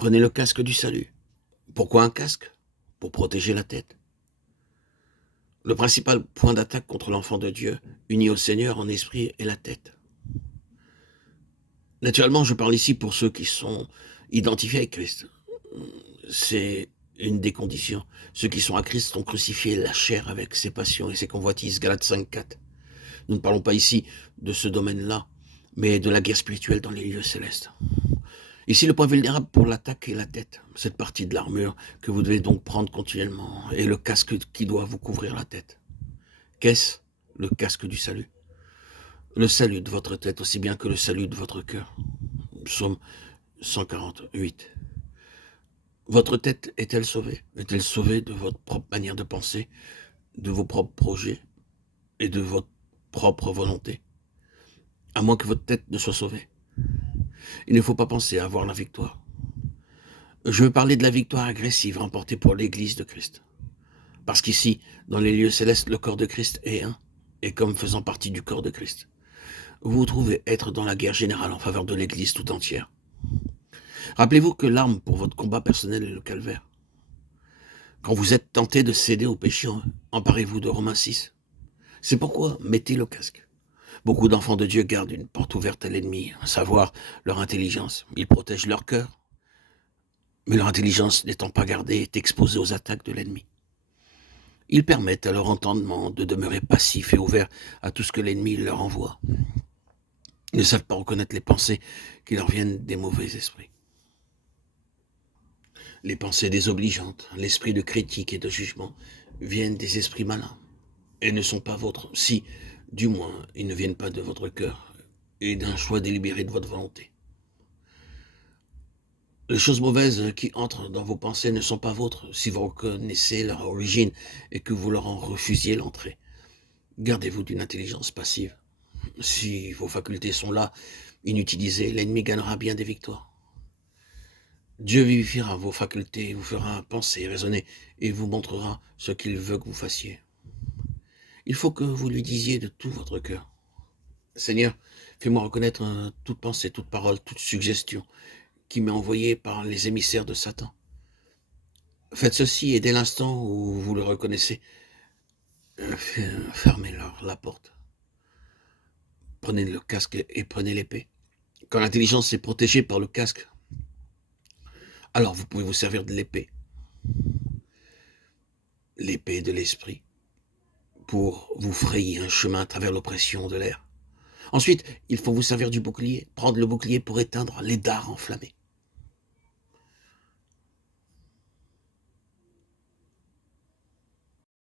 Prenez le casque du salut. Pourquoi un casque? Pour protéger la tête. Le principal point d'attaque contre l'enfant de Dieu, uni au Seigneur en esprit, est la tête. Naturellement, je parle ici pour ceux qui sont identifiés avec Christ. C'est une des conditions. Ceux qui sont à Christ ont crucifié la chair avec ses passions et ses convoitises. Galates 5,4. Nous ne parlons pas ici de ce domaine-là, mais de la guerre spirituelle dans les lieux célestes. Ici, le point vulnérable pour l'attaque est la tête, cette partie de l'armure que vous devez donc prendre continuellement, et le casque qui doit vous couvrir la tête. Qu'est-ce? Le casque du salut. Le salut de votre tête aussi bien que le salut de votre cœur. Psaume 148. Votre tête est-elle sauvée? Est-elle sauvée de votre propre manière de penser, de vos propres projets et de votre propre volonté? À moins que votre tête ne soit sauvée. Il ne faut pas penser à avoir la victoire. Je veux parler de la victoire agressive remportée pour l'Église de Christ. Parce qu'ici, dans les lieux célestes, le corps de Christ est un, et comme faisant partie du corps de Christ. Vous vous trouvez être dans la guerre générale en faveur de l'Église tout entière. Rappelez-vous que l'arme pour votre combat personnel est le calvaire. Quand vous êtes tenté de céder au péché, emparez-vous de Romains 6. C'est pourquoi mettez le casque. Beaucoup d'enfants de Dieu gardent une porte ouverte à l'ennemi, à savoir leur intelligence. Ils protègent leur cœur, mais leur intelligence n'étant pas gardée est exposée aux attaques de l'ennemi. Ils permettent à leur entendement de demeurer passif et ouvert à tout ce que l'ennemi leur envoie. Ils ne savent pas reconnaître les pensées qui leur viennent des mauvais esprits. Les pensées désobligeantes, l'esprit de critique et de jugement viennent des esprits malins et ne sont pas vôtres, si, du moins, ils ne viennent pas de votre cœur et d'un choix délibéré de votre volonté. Les choses mauvaises qui entrent dans vos pensées ne sont pas vôtres, si vous reconnaissez leur origine et que vous leur en refusiez l'entrée. Gardez-vous d'une intelligence passive. Si vos facultés sont là, inutilisées, l'ennemi gagnera bien des victoires. Dieu vivifiera vos facultés, vous fera penser, raisonner, et vous montrera ce qu'il veut que vous fassiez. Il faut que vous lui disiez de tout votre cœur: Seigneur, fais-moi reconnaître toute pensée, toute parole, toute suggestion qui m'est envoyée par les émissaires de Satan. Faites ceci et dès l'instant où vous le reconnaissez, fermez-leur la porte. Prenez le casque et prenez l'épée. Quand l'intelligence est protégée par le casque, alors vous pouvez vous servir de l'épée de l'esprit, pour vous frayer un chemin à travers l'oppression de l'air. Ensuite, il faut vous servir du bouclier, prendre le bouclier pour éteindre les dards enflammés.